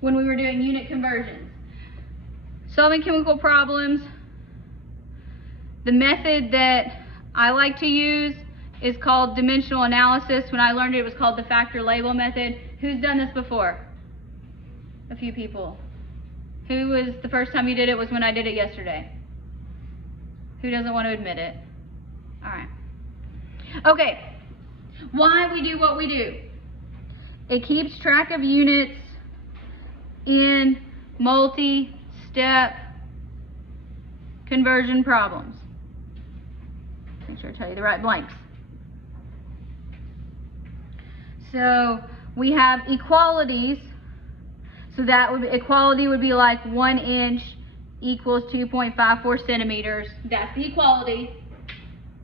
when we were doing unit conversions. Solving chemical problems, the method that I like to use is called dimensional analysis. When I learned it, it was called the factor label method. Who's done this before? A few people. Who was the first time you did it was when I did it yesterday? Who doesn't want to admit it? All right. Okay. Why we do what we do. It keeps track of units in multi-step conversion problems. Make sure I tell you the right blanks. So we have equalities. So that would equality would be like 1 inch equals 2.54 centimeters. That's the equality.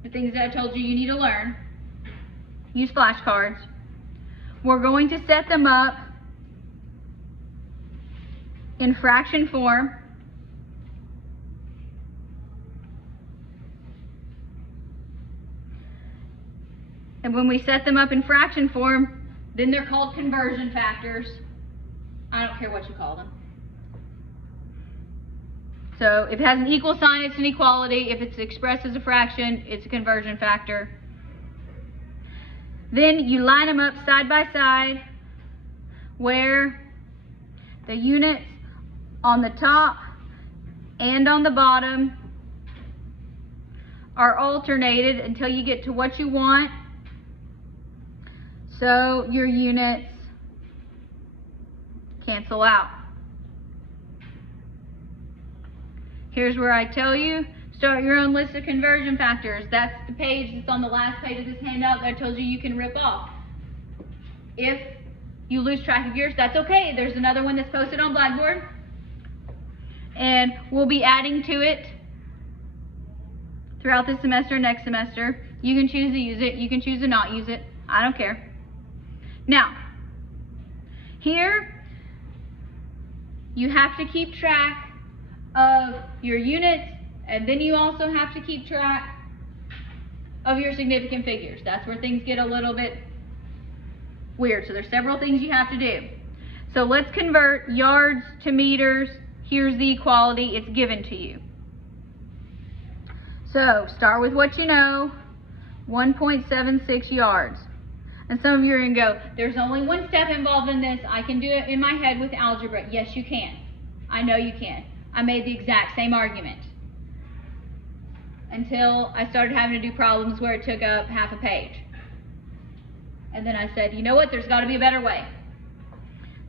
The things that I told you you need to learn. Use flashcards. We're going to set them up in fraction form. And when we set them up in fraction form, then they're called conversion factors. I don't care what you call them. So if it has an equal sign, it's an equality. If it's expressed as a fraction, it's a conversion factor. Then you line them up side by side where the units on the top and on the bottom are alternated until you get to what you want. So your units cancel out. Here's where I tell you, start your own list of conversion factors. That's the page that's on the last page of this handout that I told you you can rip off. If you lose track of yours, that's okay. There's another one that's posted on Blackboard. And we'll be adding to it throughout this semester, next semester. You can choose to use it. You can choose to not use it. I don't care. Now, here you have to keep track of your units, and then you also have to keep track of your significant figures. That's where things get a little bit weird. So there's several things you have to do. So let's convert yards to meters. Here's the equality. It's given to you. So start with what you know, 1.76 yards. And some of you are going to go, there's only one step involved in this. I can do it in my head with algebra. Yes, you can. I know you can. I made the exact same argument until I started having to do problems where it took up half a page. And then I said, you know what? There's got to be a better way.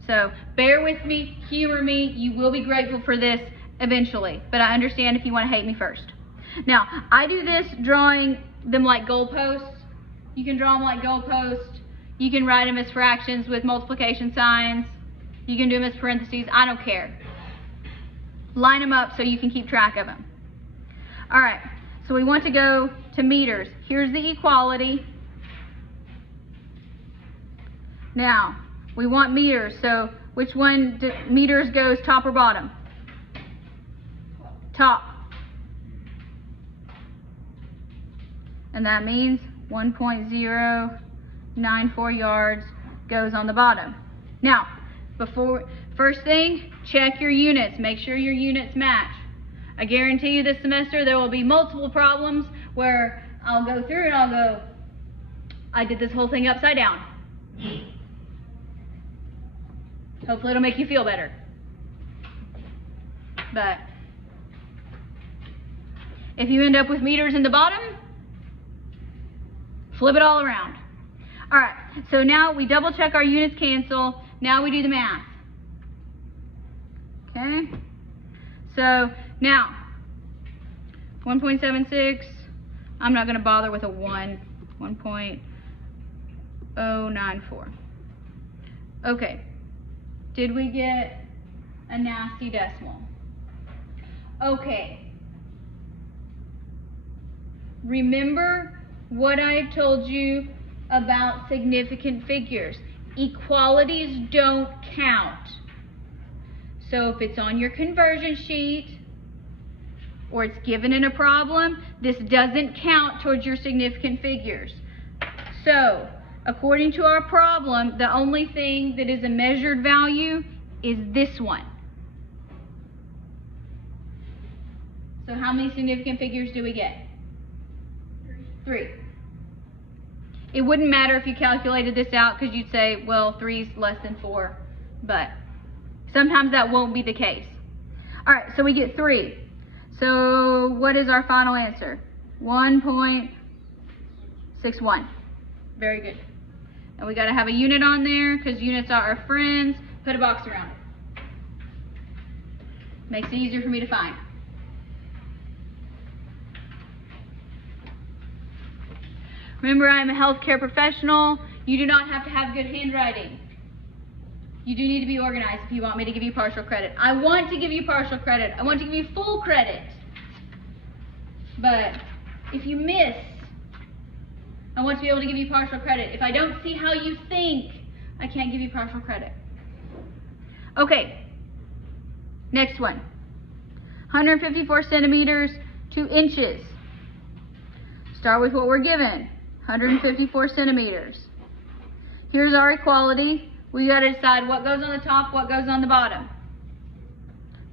So bear with me, humor me. You will be grateful for this eventually, but I understand if you want to hate me first. Now, I do this drawing them like goalposts. You can draw them like goalposts. You can write them as fractions with multiplication signs. You can do them as parentheses. I don't care. Line them up so you can keep track of them. All right, so we want to go to meters. Here's the equality. Now, we want meters, so which one meters goes top or bottom? Top. And that means 1.094 yards goes on the bottom. Now, first thing, check your units. Make sure your units match. I guarantee you this semester there will be multiple problems where I'll go through and I'll go, I did this whole thing upside down. Hopefully it'll make you feel better. But if you end up with meters in the bottom, flip it all around. All right, so now we double check our units cancel. Now we do the math. Okay, so now 1.76, I'm not going to bother with a 1.094. Okay, did we get a nasty decimal? Okay, remember what I told you about significant figures. Equalities don't count. So if it's on your conversion sheet or it's given in a problem, this doesn't count towards your significant figures. So according to our problem, the only thing that is a measured value is this one. So how many significant figures do we get? 3. It wouldn't matter if you calculated this out because you'd say, well, 3 is less than 4. But sometimes that won't be the case. All right, so we get 3. So what is our final answer? 1.61. Very good. And we got to have a unit on there because units are our friends. Put a box around it. Makes it easier for me to find. Remember, I'm a healthcare professional. You do not have to have good handwriting. You do need to be organized if you want me to give you partial credit. I want to give you partial credit. I want to give you full credit. But if you miss, I want to be able to give you partial credit. If I don't see how you think, I can't give you partial credit. Okay, next one. 154 centimeters to inches. Start with what we're given. 154 centimeters. Here's our equality. We got to decide what goes on the top, what goes on the bottom.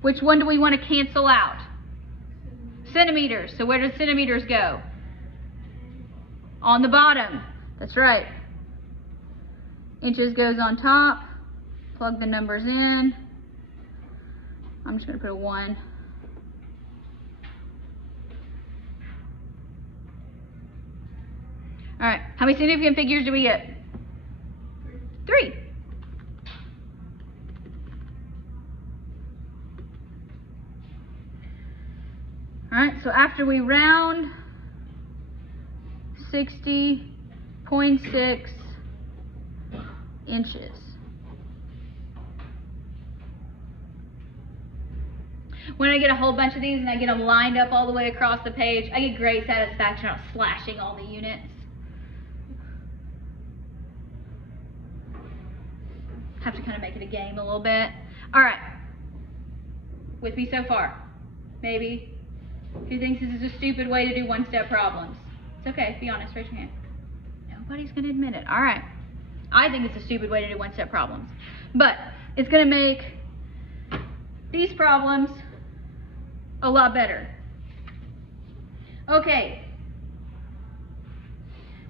Which one do we want to cancel out? Centimeters. So where does centimeters go? On the bottom. That's right. Inches goes on top. Plug the numbers in. I'm just going to put a 1. All right, how many significant figures do we get? 3. All right, so after we round, 60.6 inches. When I get a whole bunch of these and I get them lined up all the way across the page, I get great satisfaction out of slashing all the units. Have to kind of make it a game a little bit. All right. With me so far? Maybe. Who thinks this is a stupid way to do one-step problems? It's okay. Be honest. Raise your hand. Nobody's going to admit it. All right. I think it's a stupid way to do one-step problems. But it's going to make these problems a lot better. Okay.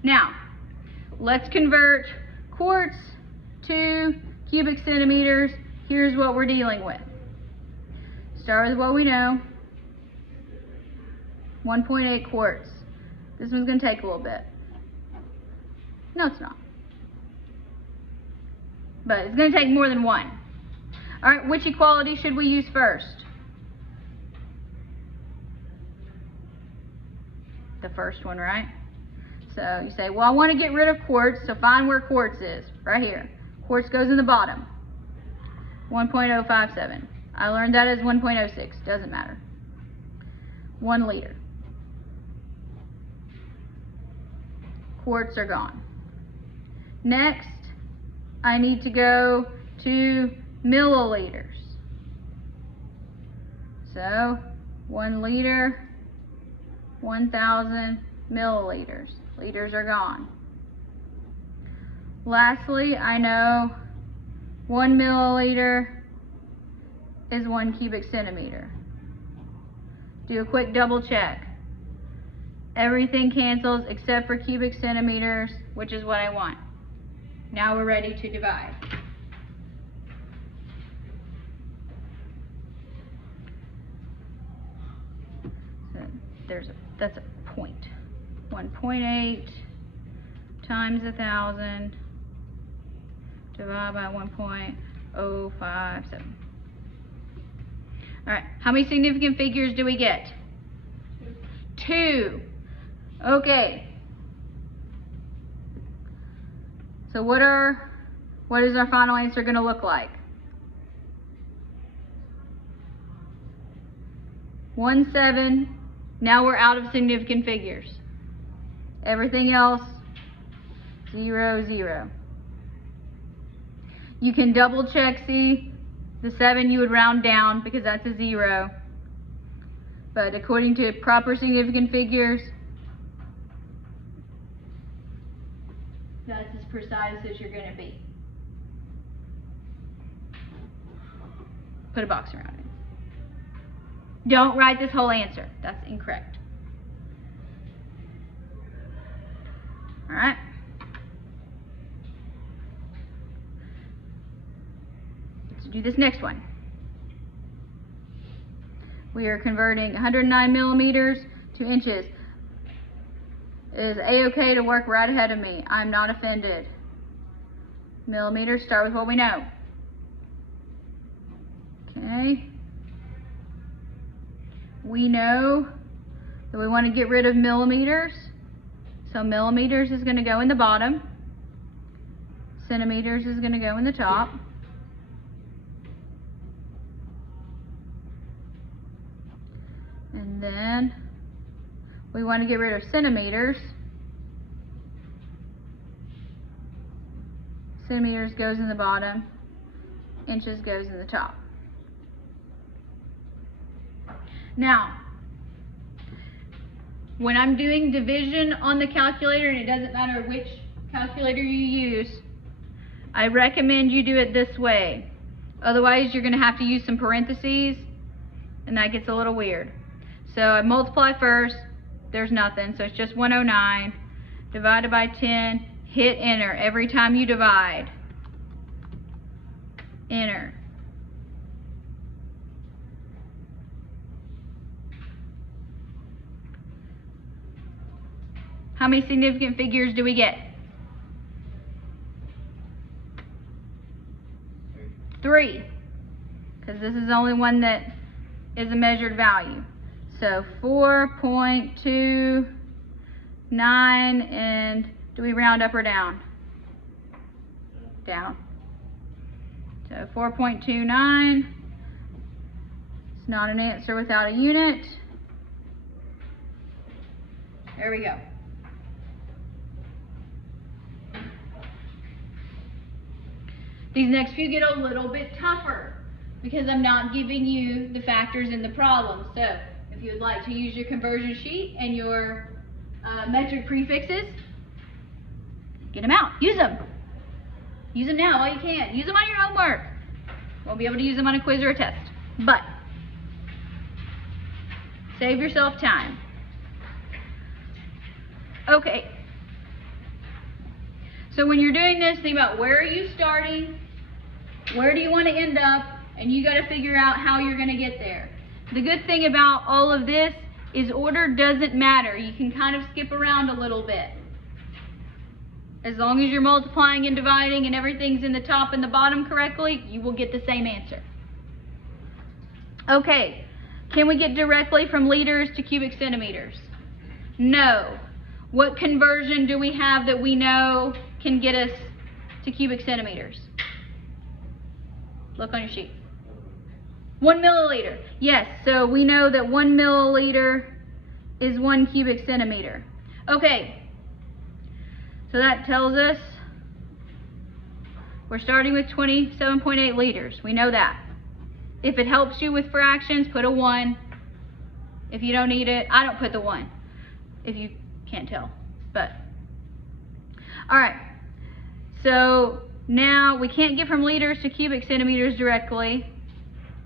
Now, let's convert quarts to cubic centimeters. Here's what we're dealing with. Start with what we know. 1.8 quarts. This one's going to take a little bit. No, it's not. But it's going to take more than 1. All right, which equality should we use first? The first one, right? So you say, well, I want to get rid of quarts, so find where quarts is. Right here. Quarts goes in the bottom. 1.057. I learned that as 1.06. Doesn't matter. 1 liter. Quarts are gone. Next, I need to go to milliliters. So 1 liter, 1,000 milliliters. Liters are gone. Lastly, I know 1 milliliter is 1 cubic centimeter. Do a quick double check. Everything cancels except for cubic centimeters, which is what I want. Now we're ready to divide. So that's a point. 1.8 times 1,000 divided by 1.057. All right, how many significant figures do we get? 2. Okay. So what is our final answer going to look like? 1.7. Now we're out of significant figures. Everything else, 0, 0. You can double check, see, the 7 you would round down because that's a 0. But according to proper significant figures, that's as precise as you're going to be. put a box around it. Don't write this whole answer. That's incorrect. All right. Let's do this next one. We are converting 109 millimeters to inches. Is A-okay to work right ahead of me? I'm not offended. Millimeters, start with what we know. Okay. We know that we want to get rid of millimeters. So millimeters is going to go in the bottom. Centimeters is going to go in the top. And then we want to get rid of centimeters. Centimeters goes in the bottom. Inches goes in the top. Now, when I'm doing division on the calculator, and it doesn't matter which calculator you use, I recommend you do it this way. Otherwise, you're going to have to use some parentheses, and that gets a little weird. So I multiply first, there's nothing, so it's just 109, divided by 10, hit enter every time you divide. Enter. How many significant figures do we get? 3, because this is the only one that is a measured value. So 4.29, and do we round up or down? Down. So 4.29. It's not an answer without a unit. There we go. These next few get a little bit tougher because I'm not giving you the factors in the problem. So if you would like to use your conversion sheet and your metric prefixes, get them out. Use them. Use them now while you can. Use them on your homework. Won't be able to use them on a quiz or a test. But save yourself time. Okay. So when you're doing this, think about where are you starting, where do you want to end up, and you got to figure out how you're going to get there. The good thing about all of this is order doesn't matter. You can kind of skip around a little bit. As long as you're multiplying and dividing and everything's in the top and the bottom correctly, you will get the same answer. Okay, can we get directly from liters to cubic centimeters? No. What conversion do we have that we know can get us to cubic centimeters? Look on your sheet. 1 milliliter. Yes, so we know that 1 milliliter is 1 cubic centimeter. Okay, so that tells us we're starting with 27.8 liters. We know that. If it helps you with fractions, put a 1. If you don't need it, I don't put the 1. If you can't tell, but all right. So now we can't get from liters to cubic centimeters directly,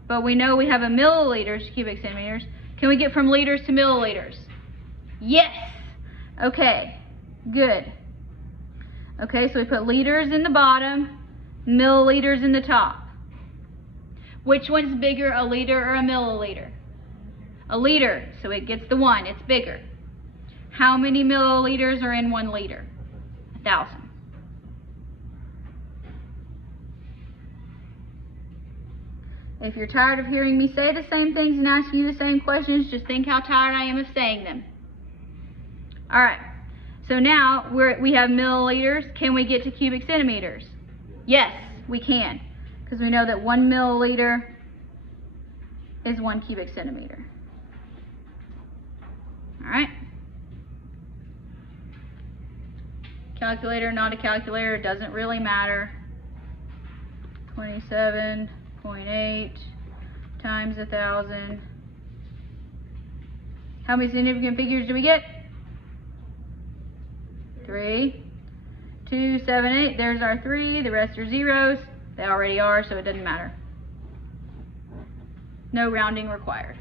but we know we have a milliliters to cubic centimeters. Can we get from liters to milliliters? Yes. Okay, good. Okay, so we put liters in the bottom, milliliters in the top. Which one's bigger, a liter or a milliliter? A liter, so it gets the 1, it's bigger. How many milliliters are in 1 liter? 1,000. If you're tired of hearing me say the same things and asking you the same questions, just think how tired I am of saying them. All right, so now we have milliliters. Can we get to cubic centimeters? Yes, we can, because we know that 1 milliliter is 1 cubic centimeter. All right. Calculator, not a calculator, doesn't really matter. 27.8 times 1,000. How many significant figures do we get? 3, 2, 7, 8. There's our 3. The rest are zeros. They already are, so it doesn't matter. No rounding required.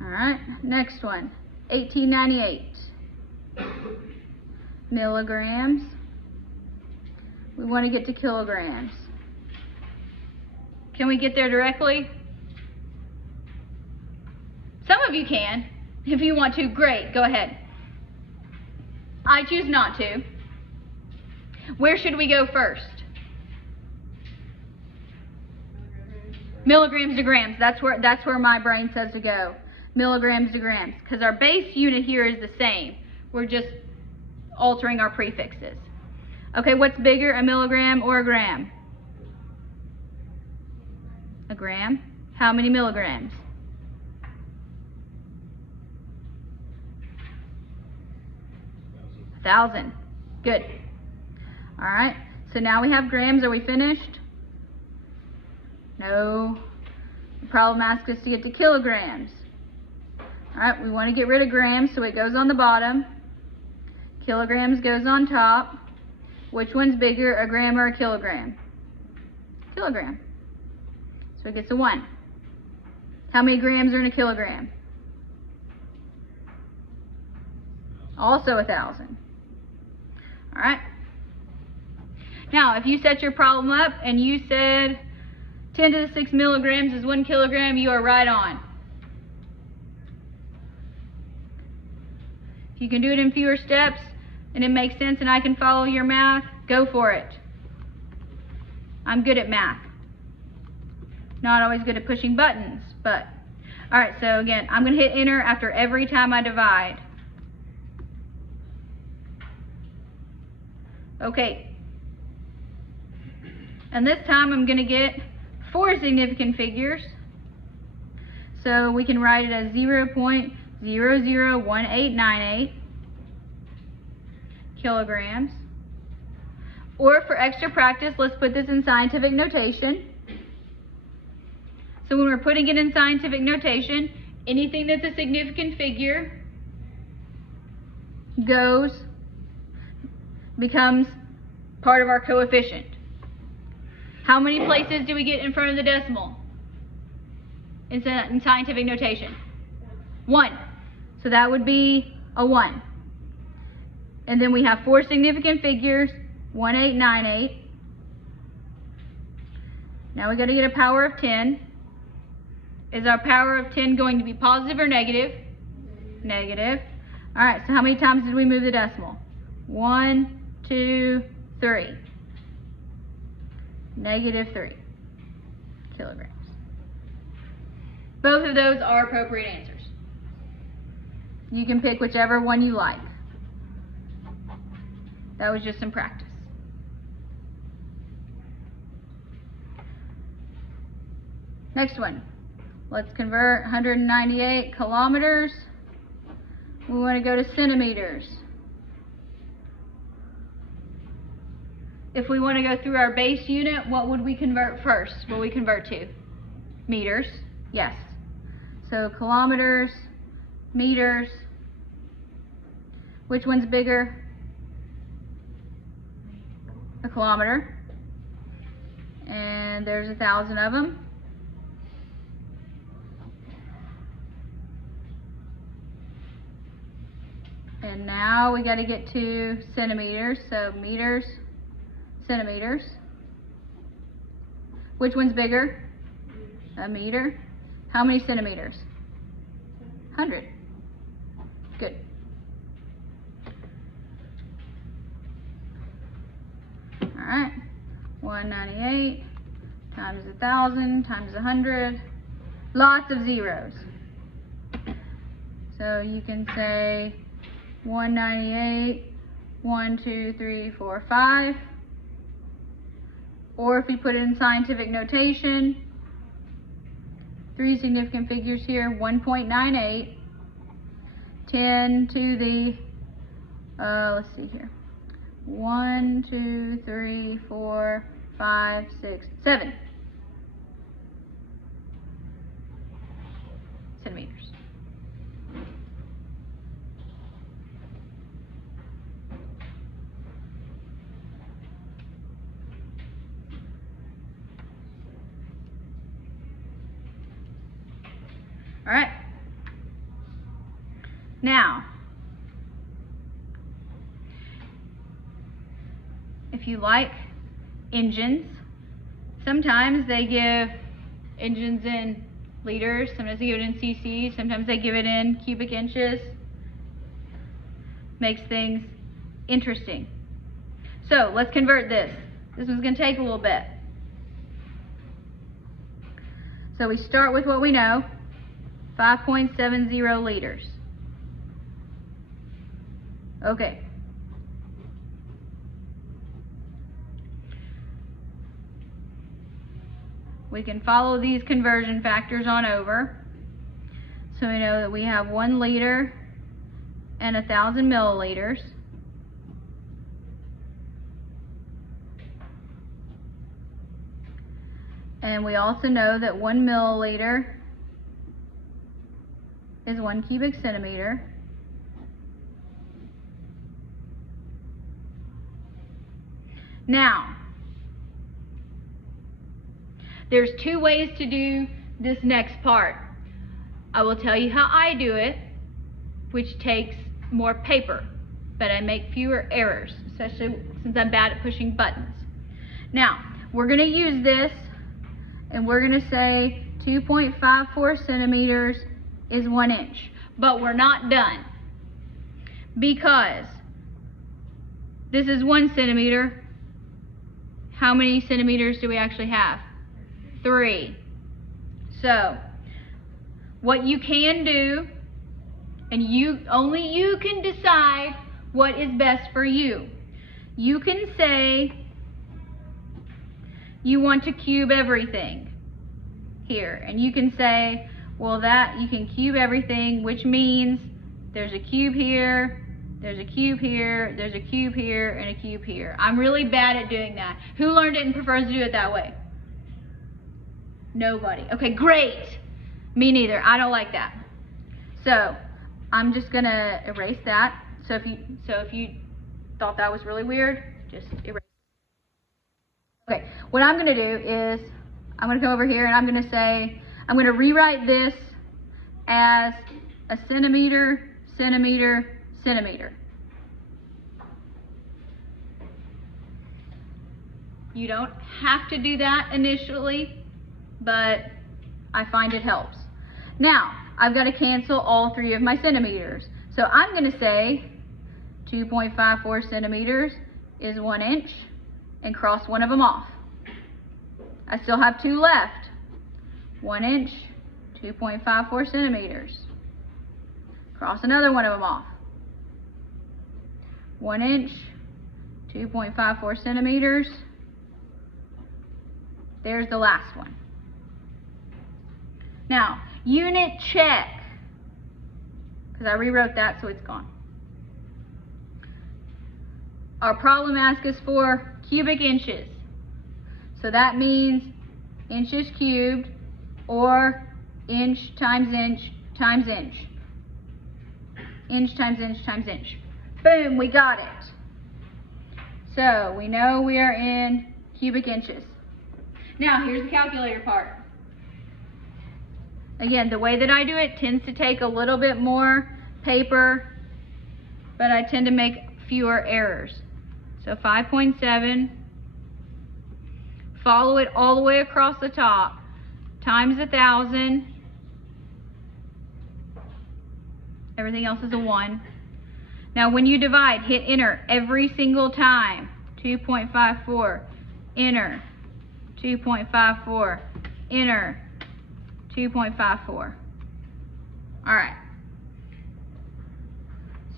All right, next one, 1898 milligrams. We want to get to kilograms. Can we get there directly? Some of you can. If you want to, great, go ahead. I choose not to. Where should we go first? Milligrams to grams. That's where my brain says to go. Milligrams to grams, because our base unit here is the same. We're just altering our prefixes. Okay, what's bigger, a milligram or a gram? A gram. How many milligrams? 1,000. Good. All right, so now we have grams. Are we finished? No. The problem asks us to get to kilograms. All right, we want to get rid of grams, so it goes on the bottom. Kilograms goes on top. Which one's bigger, a gram or a kilogram? Kilogram. So it gets a 1. How many grams are in a kilogram? Also 1,000. All right. Now, if you set your problem up and you said 10 to the 6 milligrams is 1 kilogram, you are right on. If you can do it in fewer steps and it makes sense and I can follow your math, go for it. I'm good at math. Not always good at pushing buttons, but. All right, so again, I'm going to hit enter after every time I divide. Okay. And this time I'm going to get 4 significant figures. So we can write it as 0.001898 kilograms. Or for extra practice, let's put this in scientific notation. So when we're putting it in scientific notation, anything that's a significant figure becomes part of our coefficient. How many places do we get in front of the decimal in scientific notation? 1. So that would be a 1. And then we have 4 significant figures, 1898. Now we got to get a power of 10. Is our power of 10 going to be positive or negative? Negative. All right, so how many times did we move the decimal? 1, 2, 3. -3 kilograms. Both of those are appropriate answers. You can pick whichever one you like. That was just some practice. Next one. Let's convert 198 kilometers. We want to go to centimeters. If we want to go through our base unit, what would we convert first? What would we convert to? Meters. Yes. So kilometers, meters. Which one's bigger? A kilometer. And there's 1,000 of them. And now we got to get to centimeters. So meters, centimeters. Which one's bigger? A meter. How many centimeters? 100. Good. All right. 198 times 1,000 times 100. Lots of zeros. So you can say 198, 1, 2, 3, 4, 5. Or if you put it in scientific notation, 3 significant figures here, 1.98, 10 to the, let's see here, 1, 2, 3, 4, 5, 6, 7. centimeters. All right. Now, if you like engines, sometimes they give engines in liters, sometimes they give it in cc, sometimes they give it in cubic inches. Makes things interesting. So let's convert this. This one's going to take a little bit. So we start with what we know, 5.70 liters. Okay. We can follow these conversion factors on over. So we know that we have 1 liter and 1,000 milliliters. And we also know that 1 milliliter is 1 cubic centimeter. Now, there's 2 ways to do this next part. I will tell you how I do it, which takes more paper, but I make fewer errors, especially since I'm bad at pushing buttons. Now, we're going to use this, and we're going to say 2.54 centimeters is 1 inch. But we're not done, because this is 1 centimeter. How many centimeters do we actually have? 3. So, what you can do, and only you can decide what is best for you. You can say you want to cube everything here, and you can say, well, that you can cube everything, which means there's a cube here, there's a cube here, there's a cube here, and a cube here. I'm really bad at doing that. Who learned it and prefers to do it that way? Nobody. Okay, great. Me neither. I don't like that. So I'm just gonna erase that. So if you thought that was really weird, just erase. Okay, what I'm gonna do is I'm gonna come over here and I'm gonna say, I'm gonna rewrite this as a centimeter, centimeter, centimeter. You don't have to do that initially, but I find it helps. Now, I've got to cancel all 3 of my centimeters. So I'm going to say 2.54 centimeters is 1 inch and cross one of them off. I still have 2 left. 1 inch, 2.54 centimeters. Cross another one of them off. 1 inch, 2.54 centimeters. There's the last one. Now, unit check, because I rewrote that so it's gone. Our problem asks us for cubic inches. So that means inches cubed, or inch times inch times inch. Inch times inch times inch. Boom, we got it. So we know we are in cubic inches. Now, here's the calculator part. Again, the way that I do it tends to take a little bit more paper, but I tend to make fewer errors. So 5.7, follow it all the way across the top, times 1,000. Everything else is a 1. Now when you divide, hit enter every single time. 2.54, enter. 2.54, enter. 2.54. All right.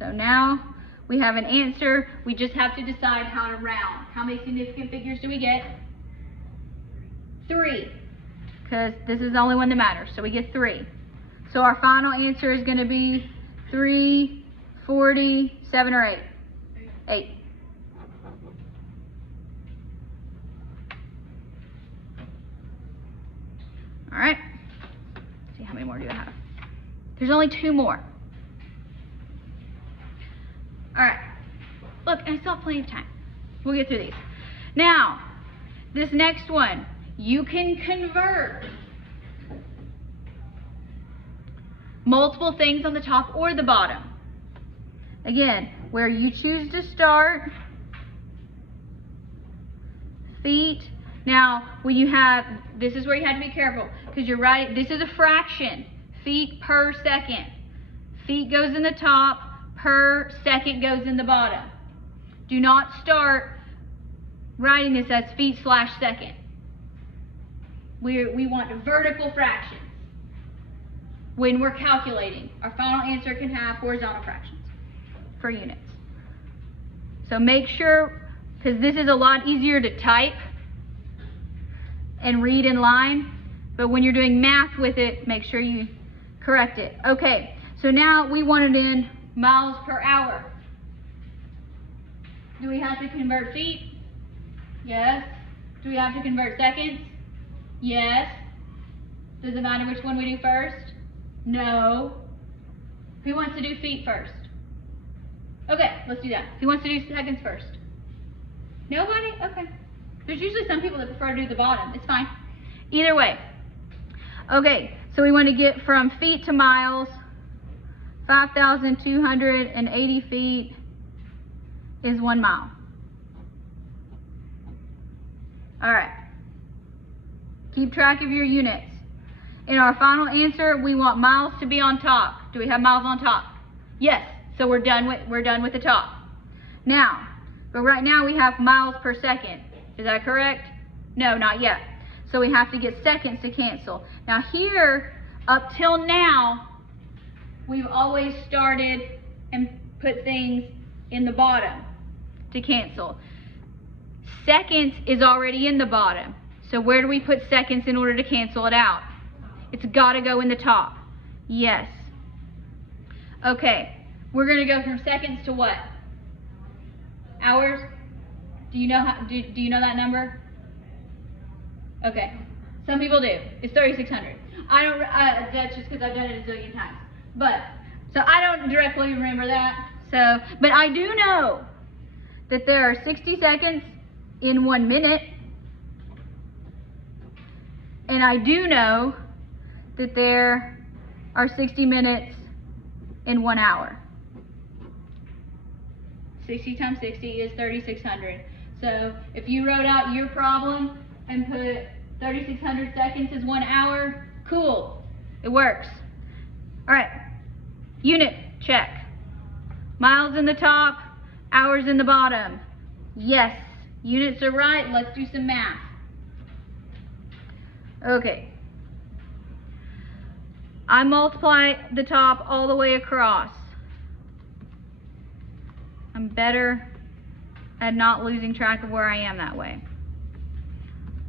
So now we have an answer. We just have to decide how to round. How many significant figures do we get? 3. Because this is the only one that matters. So we get 3. So our final answer is going to be 3, 40, 7, or 8? 8. All right. See, how many more do I have? There's only 2 more. All right. Look, I still have plenty of time. We'll get through these. Now, this next one, you can convert multiple things on the top or the bottom. Again, where you choose to start, feet. Now, when you have, this is where you have to be careful, because you're right, this is a fraction, feet per second. Feet goes in the top, per second goes in the bottom. Do not start writing this as feet/second. We want vertical fractions when we're calculating. Our final answer can have horizontal fractions for units. So make sure, because this is a lot easier to type and read in line, but when you're doing math with it, make sure you correct it. Okay, so now we want it in miles per hour. Do we have to convert feet? Yes. Do we have to convert seconds? Yes. Does it matter which one we do first? No. Who wants to do feet first? Okay, let's do that. Who wants to do seconds first? Nobody? Okay. There's usually some people that prefer to do the bottom. It's fine. Either way. Okay, so we want to get from feet to miles. 5,280 feet is 1 mile. All right. Keep track of your units. In our final answer, we want miles to be on top. Do we have miles on top? Yes. So we're done with the top. Now, but right now we have miles per second. Is that correct? No, not yet. So we have to get seconds to cancel. Now here, up till now, we've always started and put things in the bottom to cancel. Seconds is already in the bottom. So where do we put seconds in order to cancel it out? It's got to go in the top. Yes. Okay, we're going to go from seconds to what? Hours? Do you know that number? Okay. Some people do. It's 3,600. I don't. That's just because I've done it a zillion times. But so I don't directly remember that. So, but I do know that there are 60 seconds in 1 minute, and I do know that there are 60 minutes in 1 hour. 60 times 60 is 3,600. So if you wrote out your problem and put 3,600 seconds is 1 hour, cool, it works. All right, unit, check. Miles in the top, hours in the bottom. Yes, units are right, let's do some math. Okay. I multiply the top all the way across. I'm better at not losing track of where I am that way.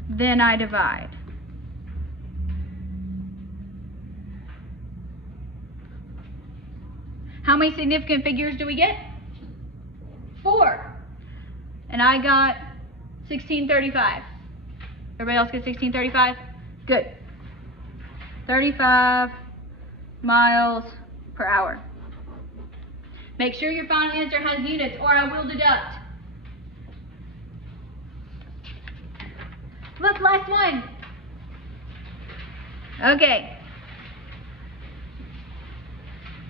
Then I divide. How many significant figures do we get? 4. And I got 1635. Everybody else get 1635? Good. 35 miles per hour. Make sure your final answer has units or I will deduct. Look, last one. Okay.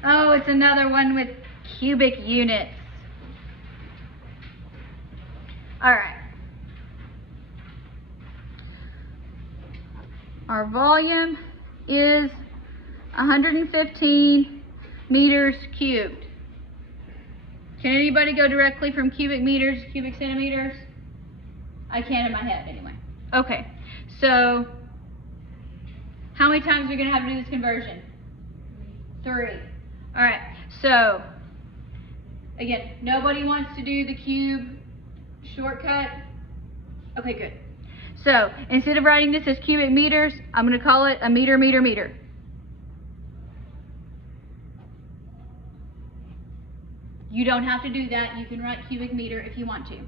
Oh, it's another one with cubic units. All right. Our volume is 115 meters cubed. Can anybody go directly from cubic meters to cubic centimeters? I can in my head anyway. Okay, so how many times are we going to have to do this conversion? 3. All right, so again, nobody wants to do the cube shortcut? Okay, good. So instead of writing this as cubic meters, I'm going to call it a meter, meter, meter. You don't have to do that. You can write cubic meter if you want to.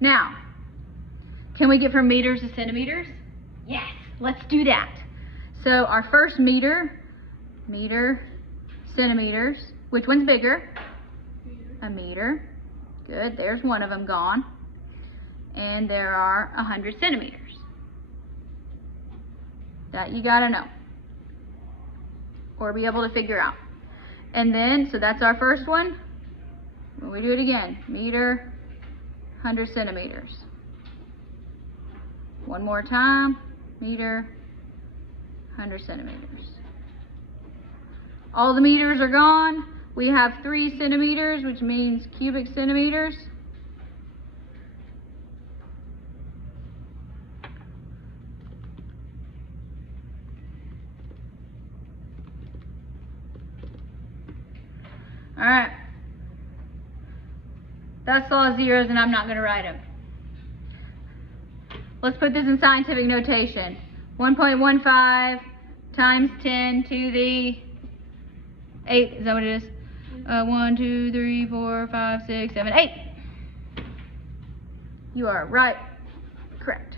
Now, can we get from meters to centimeters? Yes, let's do that. So our first meter meter, centimeters. Which one's bigger? A meter. Good, there's one of them gone. And there are 100 centimeters. That you gotta know. Or be able to figure out. And then, so that's our first one. When we do it again, meter, 100 centimeters. One more time, meter, 100 centimeters. All the meters are gone. We have 3 centimeters, which means cubic centimeters. All right. That's law of zeros, and I'm not going to write them. Let's put this in scientific notation. 1.15 times 10 to the 8. Is that what it is? 1, 2, 3, 4, 5, 6, 7, 8. You are right. Correct.